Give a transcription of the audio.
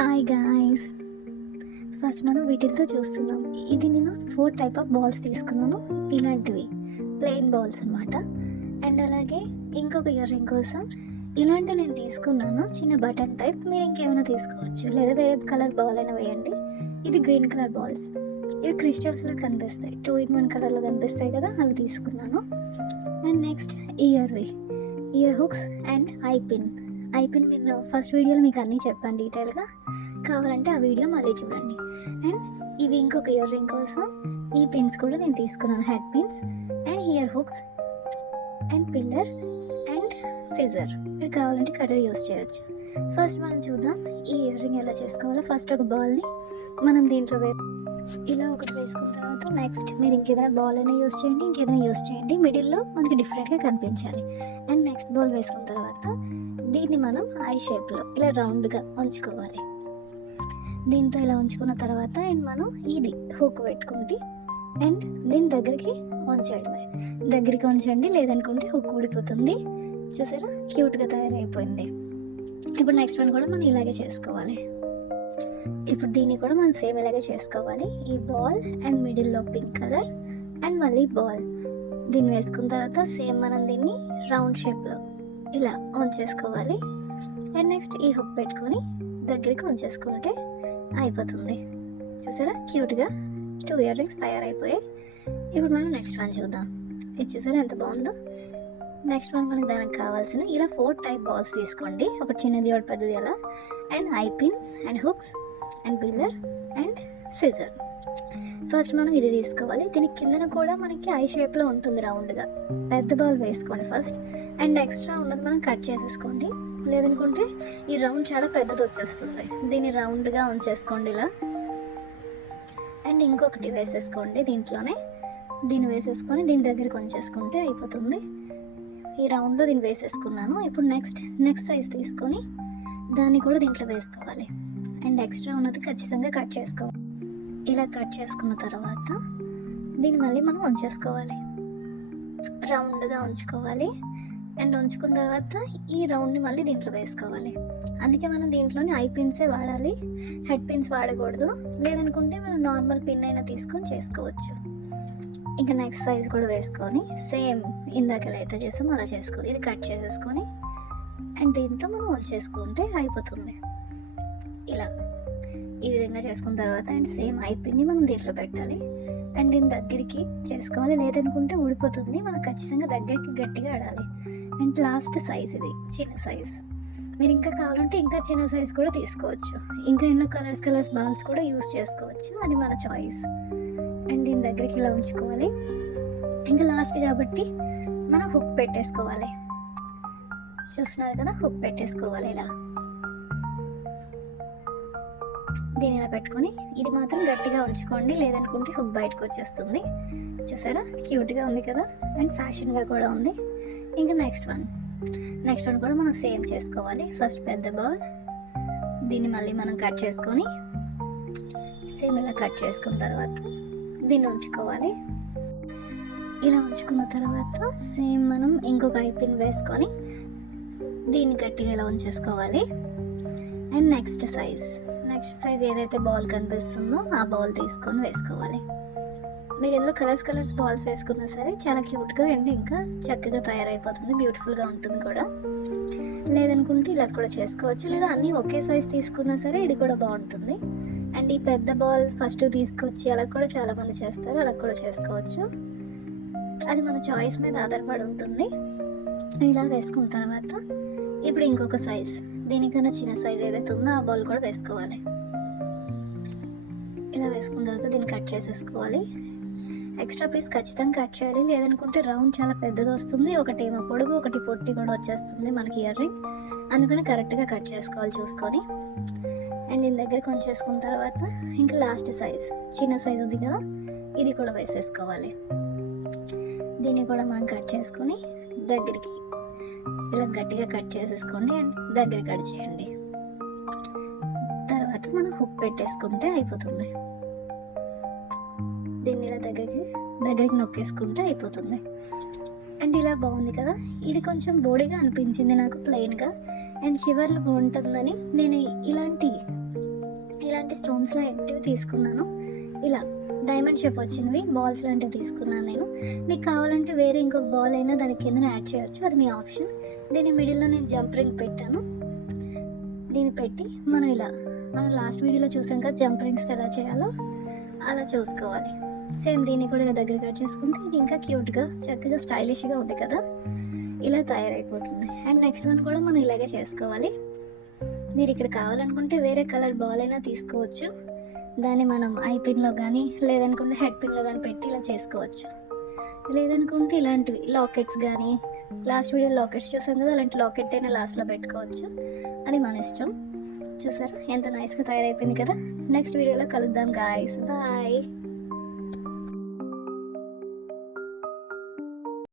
Hi guys, first మనం వీటితో చూస్తున్నాం. ఇది నేను 4 టైప్ ఆఫ్ బాల్స్ తీసుకున్నాను. ఇలాంటివి ప్లెయిన్ బాల్స్ అనమాట. అండ్ అలాగే ఇంకొక ఇయర్ రింగ్ కోసం ఇలాంటివి నేను తీసుకున్నాను, చిన్న బటన్ టైప్. మీరు ఇంకేమైనా తీసుకోవచ్చు, లేదా వేరే కలర్ బాల్ అయినా వేయండి. ఇది గ్రీన్ కలర్ బాల్స్, ఇవి క్రిస్టల్స్లో కనిపిస్తాయి, 2 in 1 కలర్లో కనిపిస్తాయి కదా, అవి తీసుకున్నాను. And next year hooks and I pin నేను ఫస్ట్ వీడియోలో మీకు అన్నీ చెప్పాను డీటెయిల్గా. కావాలంటే ఆ వీడియో మళ్ళీ చూడండి. అండ్ ఇవి ఇంకొక ఇయర్ రింగ్ కోసం ఈ పిన్స్ కూడా నేను తీసుకున్నాను, head pins and ear hooks and plier and scissor. మీరు కావాలంటే కటర్ యూస్ చేయొచ్చు. ఫస్ట్ మనం చూద్దాం ఈ ఇయర్ రింగ్ ఎలా చేసుకోవాలో. ఫస్ట్ ఒక బాల్ని మనం దీంట్లో ఇలా ఒకటి వేసుకున్న తర్వాత నెక్స్ట్ మీరు ఇంకేదైనా బాల్ అయినా యూస్ చేయండి, ఇంకేదైనా యూస్ చేయండి. మిడిల్లో మనకి డిఫరెంట్గా కనిపించాలి. అండ్ నెక్స్ట్ బాల్ వేసుకున్న తర్వాత దీన్ని మనం ఐ షేప్లో ఇలా రౌండ్గా ఉంచుకోవాలి. దీంతో ఇలా ఉంచుకున్న తర్వాత అండ్ మనం ఇది హుక్ పెట్టుకుంటే అండ్ దీని దగ్గరికి ఉంచండి, లేదనుకుంటే హుక్ ఊడిపోతుంది. చూసారా, క్యూట్గా తయారైపోయింది. ఇప్పుడు నెక్స్ట్ వన్ కూడా మనం ఇలాగే చేసుకోవాలి. ఇప్పుడు దీన్ని కూడా మనం సేమ్ ఇలాగే చేసుకోవాలి. ఈ బాల్ అండ్ మిడిల్లో పింక్ కలర్ అండ్ మళ్ళీ బాల్ దీన్ని వేసుకున్న తర్వాత సేమ్ మనం దీన్ని రౌండ్ షేప్లో ఇలా ఉంచేసుకోవాలి. అండ్ నెక్స్ట్ ఈ హుక్ పెట్టుకొని దగ్గరికి ఉంచేసుకుంటే అయిపోతుంది. చూసారా, క్యూట్గా 2 ఇయర్ రింగ్స్ తయారైపోయాయి. ఇప్పుడు మనం నెక్స్ట్ వన్ చూద్దాం. ఇది చూసారా ఎంత బాగుందో. నెక్స్ట్ వన్ మనకి దానికి కావాల్సిన ఇలా 4 టైప్ బాల్స్ తీసుకోండి, ఒకటి చిన్నది ఒకటి పెద్దది అలా. And eye pins and hooks and plier and scissor. First మనం ఇది తీసుకోవాలి. దీని కిందన కూడా మనకి ఐ షేప్లో ఉంటుంది రౌండ్గా. పెద్ద బాల్ వేసుకోండి ఫస్ట్, అండ్ ఎక్స్ట్రా ఉన్నది మనం కట్ చేసేసుకోండి, లేదనుకుంటే ఈ రౌండ్ చాలా పెద్దది వచ్చేస్తుంది. దీన్ని రౌండ్గా ఉంచేసుకోండి ఇలా. అండ్ ఇంకొకటి వేసేసుకోండి దీంట్లోనే. దీన్ని వేసేసుకొని దీని దగ్గరికి ఉంచేసుకుంటే అయిపోతుంది. ఈ రౌండ్లో దీన్ని వేసేసుకున్నాను. ఇప్పుడు నెక్స్ట్ సైజ్ తీసుకొని దాన్ని కూడా దీంట్లో వేసుకోవాలి. అండ్ ఎక్స్ట్రా ఉన్నది ఖచ్చితంగా కట్ చేసుకోవాలి. ఇలా కట్ చేసుకున్న తర్వాత దీన్ని మళ్ళీ మనం ఉంచేసుకోవాలి, రౌండ్గా ఉంచుకోవాలి. అండ్ ఉంచుకున్న తర్వాత ఈ రౌండ్ని మళ్ళీ దీంట్లో వేసుకోవాలి. అందుకే మనం దీంట్లోని ఐ పిన్సే వాడాలి, హెడ్ పిన్స్ వాడకూడదు. లేదనుకుంటే మనం నార్మల్ పిన్ అయినా తీసుకొని చేసుకోవచ్చు. ఇంకా నెక్స్ట్ సైజ్ కూడా వేసుకొని సేమ్ ఇందాక ఎలా అయితే చేసామో అలా చేసుకోవాలి. ఇది కట్ చేసేసుకొని అండ్ దీంతో మనం ఉంచేసుకుంటే అయిపోతుంది. ఇలా ఈ విధంగా చేసుకున్న తర్వాత అండ్ సేమ్ ఐ పిన్ని మనం దీంట్లో పెట్టాలి. అండ్ దీని దగ్గరికి చేసుకోవాలి, లేదనుకుంటే ఊడిపోతుంది. మనం ఖచ్చితంగా దగ్గరికి గట్టిగా ఆడాలి. అండ్ లాస్ట్ సైజ్ ఇది చిన్న సైజ్. మీరు ఇంకా కావాలంటే ఇంకా చిన్న సైజ్ కూడా తీసుకోవచ్చు. ఇంకా ఇందులో కలర్స్ బాల్స్ కూడా యూస్ చేసుకోవచ్చు, అది మన చాయిస్. అండ్ దీని దగ్గరికి ఇలా ఉంచుకోవాలి. ఇంకా లాస్ట్ కాబట్టి మనం హుక్ పెట్టేసుకోవాలి. చూస్తున్నారు కదా, హుక్ పెట్టేసుకోవాలి ఇలా. దీన్ని ఇలా పెట్టుకొని ఇది మాత్రం గట్టిగా ఉంచుకోండి, లేదనుకుంటే హుక్ బయటకు వచ్చేస్తుంది. చూసారా, క్యూట్గా ఉంది కదా, అండ్ ఫ్యాషన్గా కూడా ఉంది. ఇంకా నెక్స్ట్ వన్ కూడా మనం సేమ్ చేసుకోవాలి. ఫస్ట్ పెద్ద బాల్, దీన్ని మళ్ళీ మనం కట్ చేసుకొని సేమ్ ఇలా కట్ చేసుకున్న తర్వాత దీన్ని ఉంచుకోవాలి. ఇలా ఉంచుకున్న తర్వాత సేమ్ మనం ఇంకొక ఐ పిన్ వేసుకొని దీన్ని గట్టిగా ఇలా ఉంచేసుకోవాలి. అండ్ నెక్స్ట్ సైజ్ ఏదైతే బాల్ కనిపిస్తుందో ఆ బాల్ తీసుకొని వేసుకోవాలి. మీరు ఇందులో కలర్స్ బాల్స్ వేసుకున్నా సరే చాలా క్యూట్గా అండ్ ఇంకా చక్కగా తయారైపోతుంది, బ్యూటిఫుల్గా ఉంటుంది కూడా. లేదనుకుంటే ఇలా కూడా చేసుకోవచ్చు, లేదా అన్నీ ఒకే సైజ్ తీసుకున్నా సరే ఇది కూడా బాగుంటుంది. అండ్ ఈ పెద్ద బాల్ ఫస్ట్ తీసుకొచ్చి అలా కూడా చాలామంది చేస్తారు, అలా కూడా చేసుకోవచ్చు. అది మన చాయిస్ మీద ఆధారపడి ఉంటుంది. ఇలా వేసుకున్న తర్వాత ఇప్పుడు ఇంకొక సైజ్, దీనికన్నా చిన్న సైజ్ ఏదైతే ఉందో ఆ బాల్ కూడా వేసుకోవాలి. ఇలా వేసుకున్న తర్వాత దీన్ని కట్ చేసేసుకోవాలి. ఎక్స్ట్రా పీస్ ఖచ్చితంగా కట్ చేయాలి, లేదనుకుంటే రౌండ్ చాలా పెద్దది వస్తుంది. ఒకటేమో పొడుగు, ఒకటి పొట్టి కూడా వచ్చేస్తుంది మనకి ఇయర్ రింగ్. అందుకని కరెక్ట్గా కట్ చేసుకోవాలి చూసుకొని. అండ్ దీని దగ్గర కొంచేసుకున్న తర్వాత ఇంకా లాస్ట్ సైజ్, చిన్న సైజ్ ఉంది కదా, ఇది కూడా వేసేసుకోవాలి. దీన్ని కూడా మనం కట్ చేసుకొని దగ్గరికి ఇలా గట్టిగా కట్ చేసేసుకోండి అండ్ దగ్గర కట్ చేయండి. తర్వాత మనం హుక్ పెట్టేసుకుంటే అయిపోతుంది. దీన్ని ఇలా దగ్గరికి నొక్కేసుకుంటే అయిపోతుంది. అండ్ ఇలా బాగుంది కదా. ఇది కొంచెం బోడిగా అనిపించింది నాకు ప్లెయిన్గా, అండ్ చివర్లు బాగుంటుందని నేను ఇలాంటి ఇలాంటి స్టోన్స్ లాంటివి తీసుకున్నాను. ఇలా డైమండ్ షేప్ వచ్చినవి బాల్స్ లాంటివి తీసుకున్నాను నేను. మీకు కావాలంటే వేరే ఇంకొక బాల్ అయినా దాని కింద యాడ్ చేయొచ్చు, అది మీ ఆప్షన్. దీని మిడిల్లో నేను జంప్ రింగ్ పెట్టాను. దీన్ని పెట్టి మనం లాస్ట్ వీడియోలో చూసాం కదా జంప్ రింగ్స్ ఎలా చేయాలో అలా చూసుకోవాలి. సేమ్ దీన్ని కూడా ఇలా దగ్గర కట్ చేసుకుంటే ఇది ఇంకా క్యూట్గా చక్కగా స్టైలిష్గా ఉంది కదా, ఇలా తయారైపోతుంది. అండ్ నెక్స్ట్ వన్ కూడా మనం ఇలాగే చేసుకోవాలి. మీరు ఇక్కడ కావాలనుకుంటే వేరే కలర్ బాల్ అయినా తీసుకోవచ్చు, దాన్ని మనం ఐ పిన్లో కానీ లేదనుకుంటే హెడ్ పిన్లో కానీ పెట్టి ఇలా చేసుకోవచ్చు. లేదనుకుంటే ఇలాంటివి లాకెట్స్ కానీ, లాస్ట్ వీడియో లాకెట్స్ చూసాం కదా, అలాంటి లాకెట్ అయినా లాస్ట్లో పెట్టుకోవచ్చు, అది మన ఇష్టం. చూసారా ఎంత నైస్గా తయారైపోయింది కదా. నెక్స్ట్ వీడియోలో కలుద్దాం గాయ్స్, బాయ్.